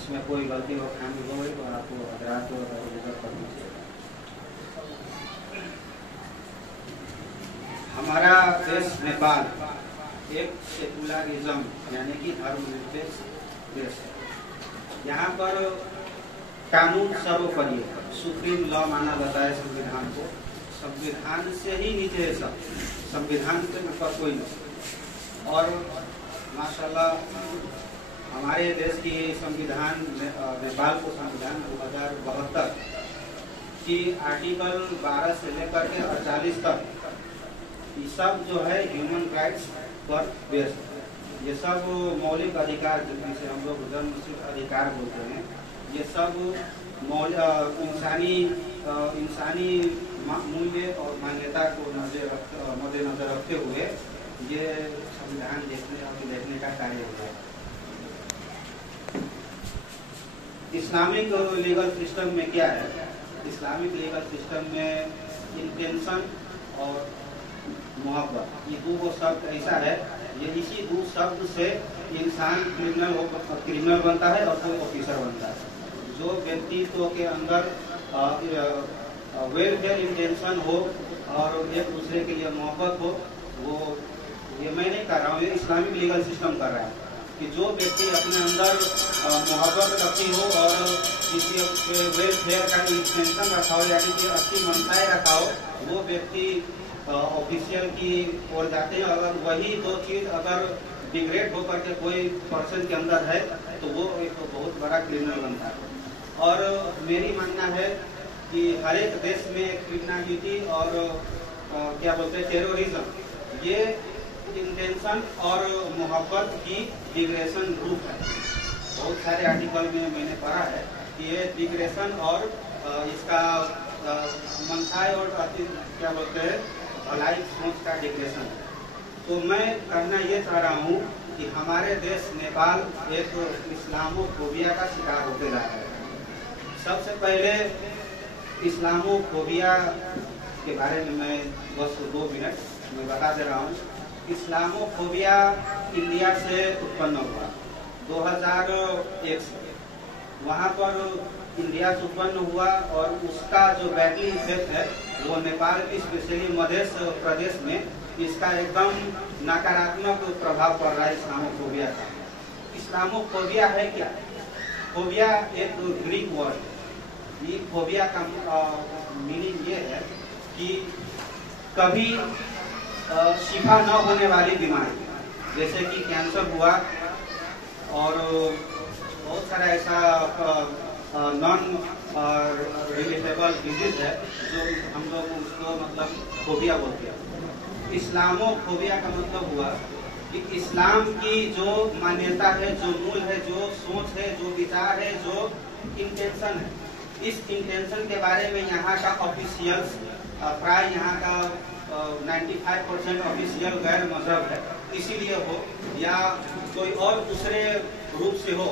इसमें कोई गलती हो खामी हो गई तो आपको हजरात को रिजर्व करना चाहिए। हमारा देश नेपाल एक सेकुलरिज्म यानी कि धर्मनिरपेक्ष देश है। यहाँ पर कानून सर्वोपरि है, सुप्रीम लॉ माना जाता है संविधान को। संविधान से ही नीचे है सब, संविधान से ऊपर कोई नहीं। और माशाल्लाह हमारे देश की संविधान, नेपाल को संविधान 2072 की आर्टिकल 12 से लेकर के 48 तक ये सब जो है ह्यूमन राइट्स पर बेस्ड है। ये सब मौलिक अधिकार जिसे हम लोग जन्मसिद्ध अधिकार बोलते हैं, ये सब इंसानी मूल्य और मान्यता को मद्देनजर रखते हुए ये संविधान देखने का कार्य होता है। इस्लामिक लीगल सिस्टम में क्या है? इस्लामिक लीगल सिस्टम में इंटेंशन और मोहब्बत, ये दो शब्द ऐसा है, ये इसी दो शब्द से इंसान क्रिमिनल बनता है और कोई ऑफिसर बनता है। जो व्यक्तित्व के अंदर वेलफेयर इंटेंशन हो और एक दूसरे के लिए मोहब्बत हो, वो ये मैं नहीं कर रहा हूँ, ये इस्लामिक लीगल सिस्टम कर रहा है कि जो व्यक्ति अपने अंदर मोहब्बत रखी हो और किसी वेलफेयर का इंटेंशन रखा हो यानी कि अच्छी मनसाएं रखा हो, वो व्यक्ति ऑफिशियल की ओर जाते हैं। अगर वही दो चीज अगर डिग्रेड होकर के कोई पर्सन के अंदर है तो वो एक बहुत बड़ा क्रिमिनल बनता है। और मेरी मानना है कि हर एक देश में क्रिमिनलिटी और क्या बोलते हैं टेररिज्म, ये इंटेंशन और मोहब्बत की डिग्रेशन रूप है। बहुत सारे आर्टिकल में मैंने पढ़ा है कि ये डिग्रेशन और इसका मनसाए और क्या बोलते हैं भलाई सोच का डिग्रेशन है। तो मैं करना ये चाह रहा हूँ कि हमारे देश नेपाल एक इस्लामोफोबिया का शिकार होते जा रहा है। सबसे पहले इस्लामोफोबिया के बारे में मैं बस 2 मिनट में बता दे रहा हूँ। इस्लामोफोबिया इंडिया से उत्पन्न हुआ 2001 से, वहाँ पर इंडिया से उत्पन्न हुआ और उसका जो बैटली इफेक्ट है वो नेपाल की स्पेशली मध्य प्रदेश में इसका एकदम नकारात्मक प्रभाव पड़ रहा है इस्लामोफोबिया का। इस्लामोफोबिया है क्या? फोबिया एक ग्रीक वर्ड है। ये फोबिया का मीनिंग ये है कि कभी शिफा न होने वाली बीमारी, जैसे कि कैंसर हुआ और बहुत सारा ऐसा नॉन रिलेटेबल डिजीज है जो हम लोग उसको मतलब फोबिया बोलते हैं। इस्लामोफोबिया का मतलब हुआ कि इस्लाम की जो मान्यता है, जो मूल है, जो सोच है, जो विचार है, जो इंटेंशन है, इस इंटेंशन के बारे में यहाँ का ऑफिशियल्स प्राय यहाँ का 95% ऑफिशियल गैर मजहब है, इसीलिए हो या कोई और दूसरे रूप से हो,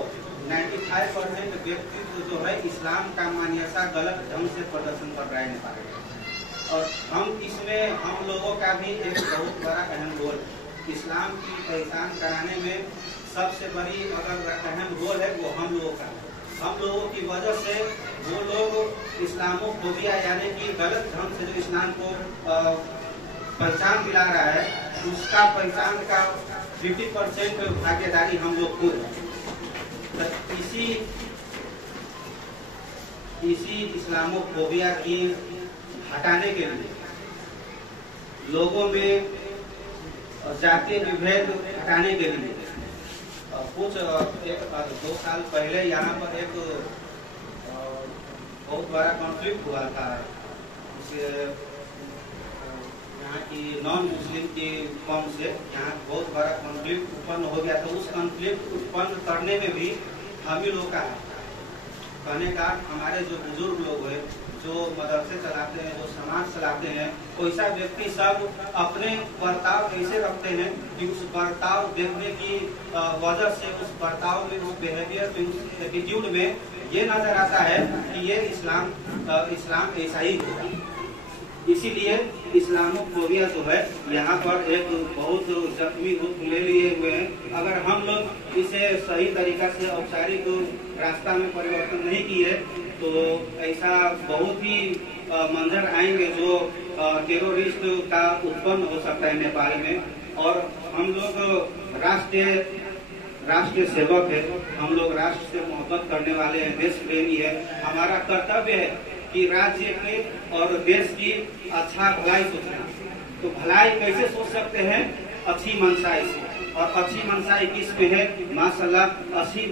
95% व्यक्तित्व जो है इस्लाम का मान्यता गलत ढंग से प्रदर्शन कर रहा है नेपाल में। और हम इसमें हम लोगों का भी एक बहुत बड़ा अहम रोल है। इस्लाम की पहचान कराने में सबसे बड़ी अगर अहम रोल है वो हम लोगों का है। हम लोगों की वजह से वो लोग इस्लामोफोबिया यानी कि गलत ढंग से जो इस्लाम को पहचान दिला रहा है, उसका पहचान का 50% भागीदारी हम लोग खुद हैं। इसी इस्लामोफोबिया की हटाने के लिए लोगों में जातीय विभेद हटाने के लिए कुछ 1-2 साल पहले यहाँ पर एक बहुत बड़ा कॉन्फ्लिक्ट हुआ था। यहाँ की नॉन मुस्लिम की कौम से यहाँ बहुत बड़ा कॉन्फ्लिक्ट उत्पन्न हो गया था। उस कॉन्फ्लिक्ट उत्पन्न करने में भी हम ही लोग का है। कहने का हमारे जो बुजुर्ग लोग हैं, जो मदरसे चलाते हैं, जो समाज चलाते हैं, वैसा व्यक्ति सब अपने बर्ताव ऐसे रखते हैं कि उस बर्ताव देखने की वजह से उस बर्ताव में, उस बिहेवियर में, उस एटीट्यूड में ये नजर आता है कि ये इस्लाम ऐसा ही होगा। इसीलिए इस्लामोफोबिया जो है यहाँ पर एक बहुत जख्मी रूप ले लिए हुए हैं। अगर हम लोग इसे सही तरीका से औपचारिक रास्ता में परिवर्तन नहीं किए तो ऐसा बहुत ही मंजर आएंगे जो टेररिस्ट का उत्पन्न हो सकता है नेपाल में। और हम लोग राष्ट्रीय सेवक है, हम लोग राष्ट्र से मोहब्बत करने वाले हैं, देश प्रेमी है। हमारा कर्तव्य है कि राज्य के और देश की अच्छा भलाई सोचना। तो भलाई कैसे सोच सकते हैं? अच्छी मनसाई से। और अच्छी मनसाई किस में है? माशाल्लाह अच्छी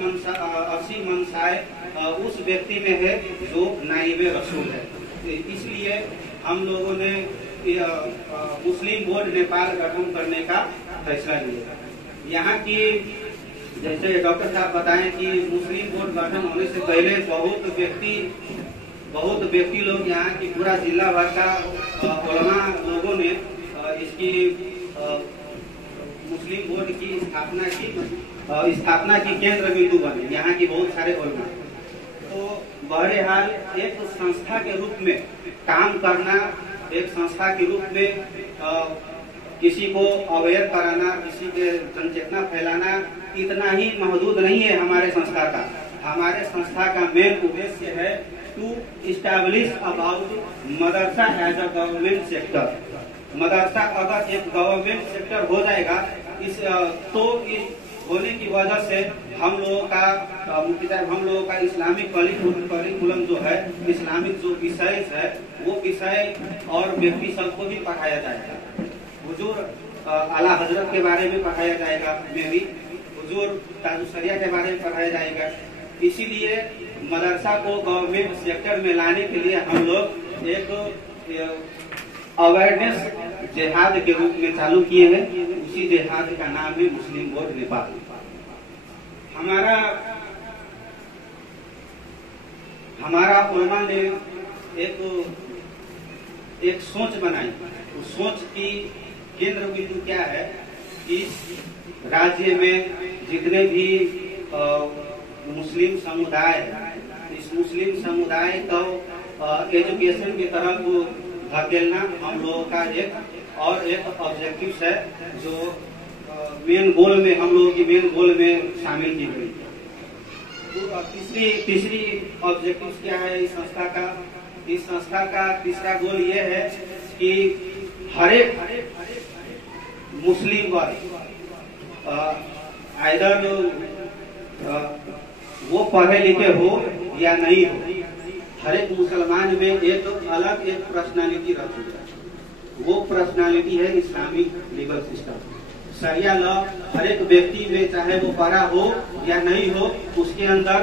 मनसाई उस व्यक्ति में है जो नाइबे रसूल है। इसलिए हम लोगों ने मुस्लिम बोर्ड नेपाल गठन करने का फैसला लिया। यहाँ की जैसे डॉक्टर साहब बताएं कि मुस्लिम बोर्ड गठन होने से पहले बहुत व्यक्ति लोग यहाँ की पूरा जिला भर का उलमा लोगों ने इसकी मुस्लिम बोर्ड की स्थापना की केंद्र बिंदु बने यहाँ की बहुत सारे उलमा। तो बहरहाल एक संस्था के रूप में काम करना, एक संस्था के रूप में किसी को अवेयर कराना, किसी के जनचेतना फैलाना इतना ही महदूद नहीं है हमारे संस्था का। हमारे संस्था का मेन उद्देश्य है to establish about madrasa as a government sector. मदरसा अगर एक गवर्नमेंट सेक्टर हो जाएगा तो इस होने की वजह से हम लोगों का इस्लामिक करिकुलम जो है, इस्लामिक जो विषय है वो विषय और व्यक्ति सबको भी पढ़ाया जाएगा। हुजूर आला हजरत के बारे में पढ़ाया जाएगा, में भी हुजूर ताजुशरिया के बारे में पढ़ाया जाएगा। इसीलिए मदरसा को गवर्नमेंट सेक्टर में लाने के लिए हम लोग एक अवेयरनेस जिहाद के रूप में चालू किए हैं। उसी जिहाद का नाम है मुस्लिम बोर्ड नेपाल। हमारा उलमा ने एक सोच बनाई। उस सोच की केंद्र बिंदु क्या है? इस राज्य में जितने भी मुस्लिम समुदाय है, इस मुस्लिम समुदाय को एजुकेशन की तरफ धकेलना हम लोगों का एक ऑब्जेक्टिव है जो मेन गोल में हम लोगों की मेन गोल में शामिल की गई। तो तीसरी ऑब्जेक्टिव क्या है इस संस्था का? इस संस्था का तीसरा गोल ये है कि हर एक मुस्लिम वर्ग आइदर वो पढ़े लिखे हो या नहीं हो, हर एक मुसलमान में एक अलग एक पर्सनालिटी रहती है। वो पर्सनालिटी है इस्लामिक लीगल सिस्टम। शरिया लॉ हर एक व्यक्ति में, चाहे वो पढ़ा हो या नहीं हो, उसके अंदर